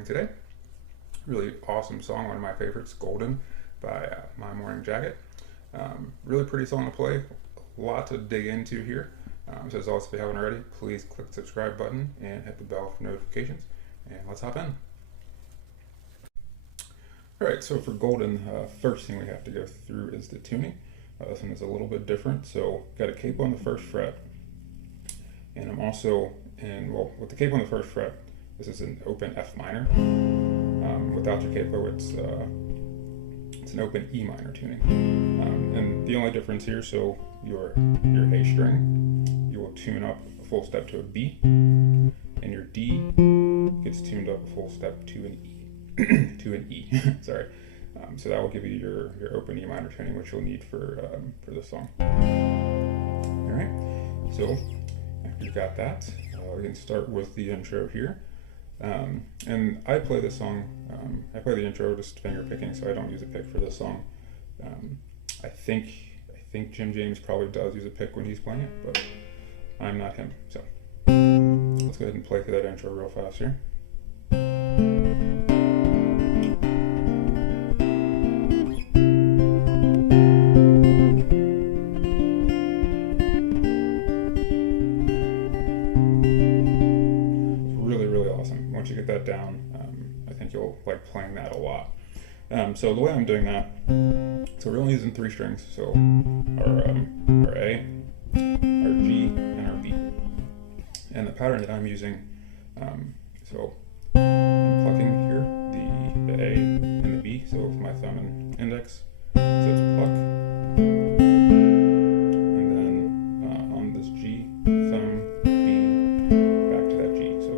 playing today. Really awesome song, one of my favorites, Golden by My Morning Jacket. Really pretty song to play, a lot to dig into here. So as always, if you haven't already, please click the subscribe button and hit the bell for notifications, and let's hop in. Alright, so for Golden, first thing we have to go through is the tuning. This one is a little bit different, so got a capo on the first fret, and I'm also with the capo on the first fret, this is an open F minor. Without your capo, it's an open E minor tuning. And the only difference here, so your A string, you will tune up a full step to a B, and your D gets tuned up a full step to an E, to an E. Sorry. So that will give you your open E minor tuning, which you'll need for this song. All right. So after you've got that, we can start with the intro here. And I play this song, I play the intro just finger picking, so I don't use a pick for this song. I think Jim James probably does use a pick when he's playing it, but I'm not him. So let's go ahead and play through that intro real fast here. Once you get that down, I think you'll like playing that a lot. So the way I'm doing that, so we're only using 3 strings, so our A, our G, and our B. And the pattern that I'm using, so I'm plucking here the A and the B, so with my thumb and index, so it's pluck, and then on this G, thumb, B, back to that G. So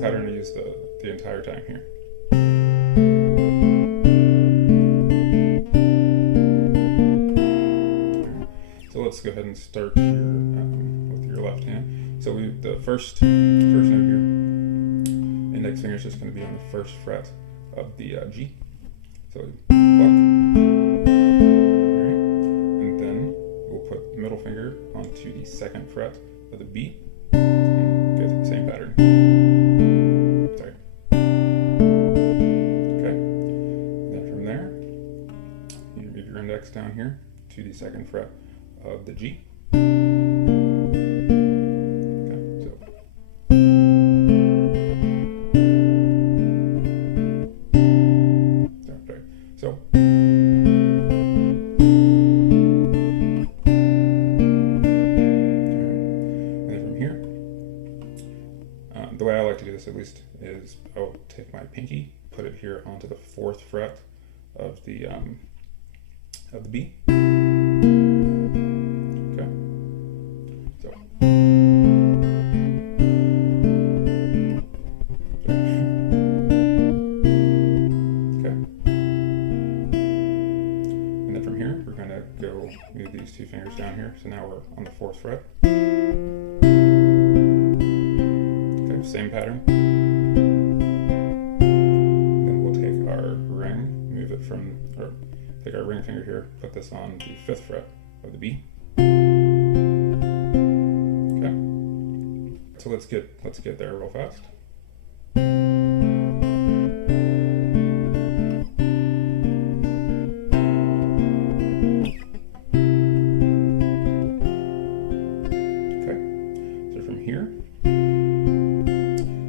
pattern to use the entire time here. So let's go ahead and start here with your left hand. So the first note here, index finger is just going to be on the first fret of the G. So pluck, right, and then we'll put middle finger onto the second fret of the B. And go through the same pattern. Index down here to the second fret of the G. Okay, so and then from here, the way I like to do this at least is I'll take my pinky, put it here onto the 4th fret of the B. Okay. So. Okay. And then from here, we're going to go move these 2 fingers down here. So now we're on the 4th fret. Okay, same pattern. Then we'll take our ring, move it from, or take our ring finger here, put this on the 5th fret of the B. Okay. So let's get there real fast. Okay. So from here,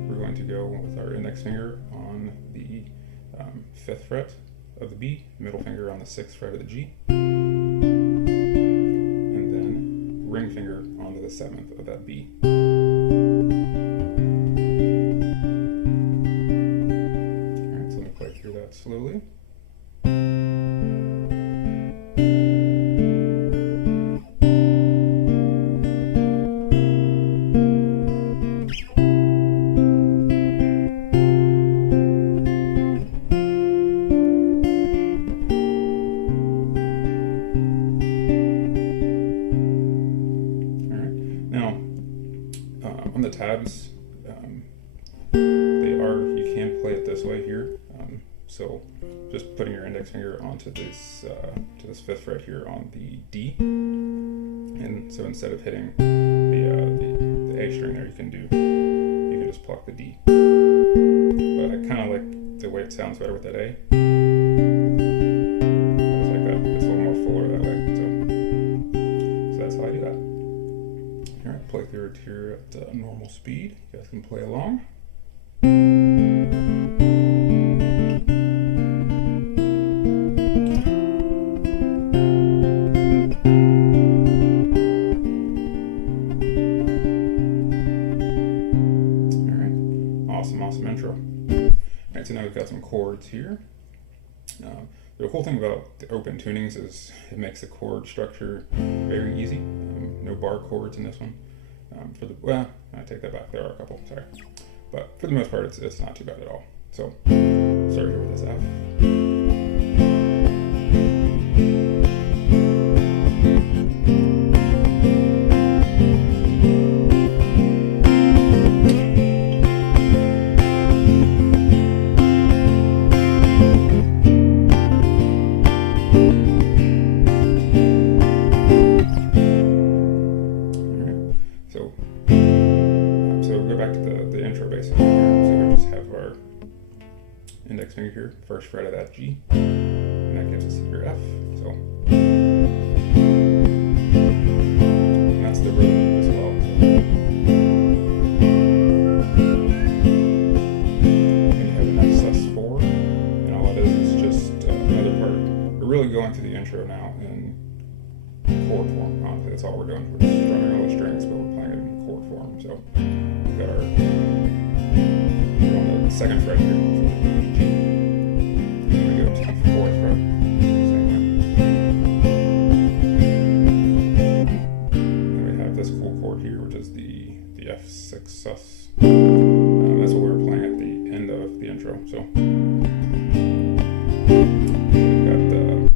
we're going to go with our index finger on the 5th fret of the B, middle finger on the 6th fret of the G, and then ring finger onto the 7th of that B. Alright, so let me play through that slowly. On the tabs, you can play it this way here. So just putting your index finger onto this to this 5th fret here on the D, and so instead of hitting the A string there, you can just pluck the D. But I kind of like the way it sounds better with that A. Just like that. It's a little more fuller that way. So that's how I do that. All right, play through it here at normal speed. You guys can play along. Awesome intro. Alright, so now we've got some chords here. The cool thing about the open tunings is it makes the chord structure very easy. No bar chords in this one. Well, I take that back. There are a couple, sorry. But for the most part, it's not too bad at all. So, start here with this F. Index finger here, 1st fret of that G, and that gives us your F. So, and that's the rhythm as well. So. And you have a nice sus4, and all it is just another part. We're really going through the intro now in chord form. Honestly, that's all we're doing. We're just strumming all the strings, but we're playing it in chord form. So we've got we're on the 2nd fret here. F6 sus. That's what we were playing at the end of the intro. So we've got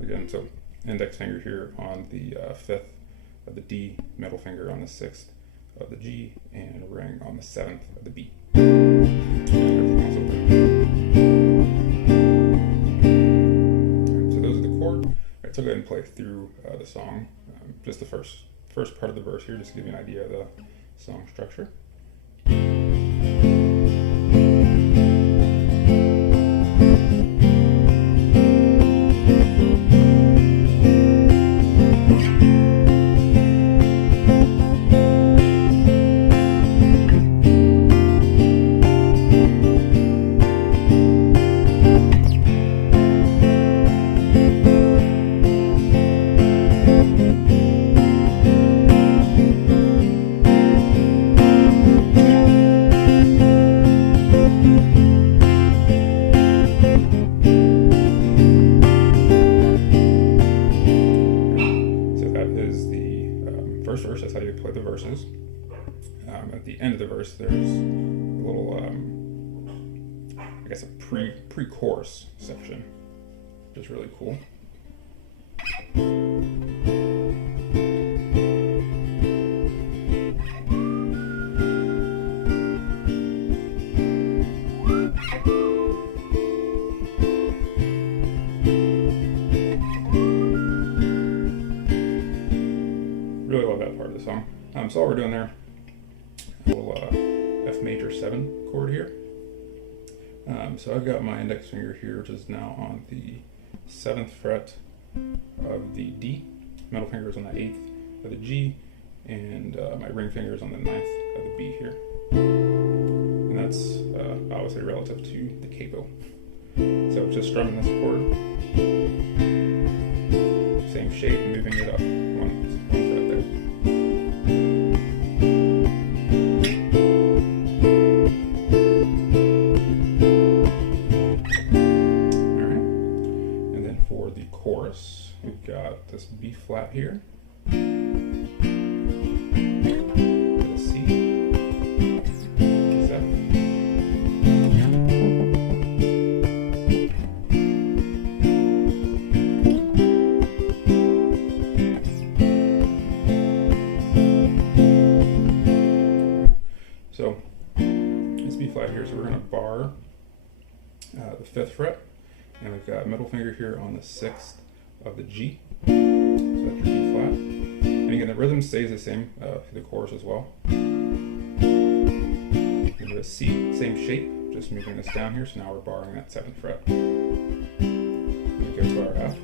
again, so index finger here on the 5th of the D, middle finger on the 6th of the G, and ring on the 7th of the B. Right, so those are the chords. Right, so go ahead and play through the song. Just the first part of the verse here, just to give you an idea of the song structure. First verse, that's how you play the verses. At the end of the verse, there's a little, I guess, a pre-chorus section, which is really cool. Really love that part of the song. So all we're doing there, a little F major 7 chord here. So I've got my index finger here, which is now on the 7th fret of the D. Middle finger is on the 8th of the G, and my ring finger is on the 9th of the B here. And that's obviously relative to the capo. So just strumming this chord, same shape, moving it up one fret there. Alright, and then for the chorus, we've got this B flat here. So it's B flat here, so we're going to bar the 5th fret, and we've got middle finger here on the 6th of the G. So that's your B flat. And again, the rhythm stays the same through the chorus as well. Into a C, same shape, just moving this down here. So now we're borrowing that 7th fret. And we go to our F,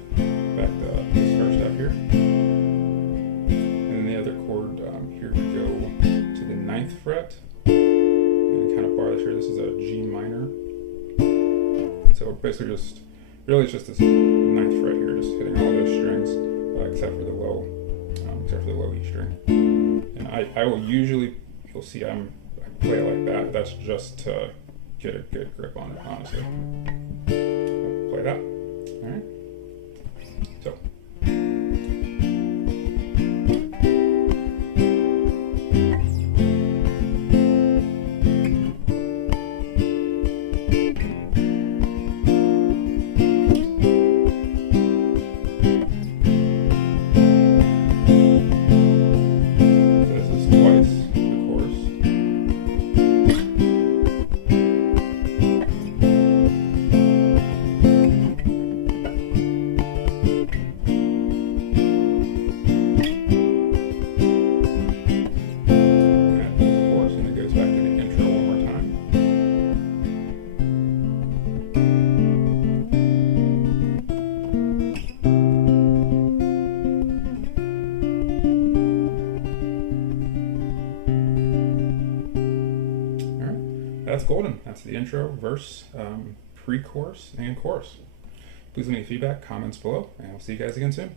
back to this first F here. And then the other chord here we go to the 9th fret. And kind of borrow this here. This is a G minor. So basically just, really it's just this 9th fret here, just hitting all those strings, except for the low E string. And I will usually, you'll see I play it like that. That's just to get a good grip on it, honestly. Play that. All right. So. That's golden. That's the intro, verse, pre-chorus, and chorus. Please leave me feedback, comments below, and I'll see you guys again soon.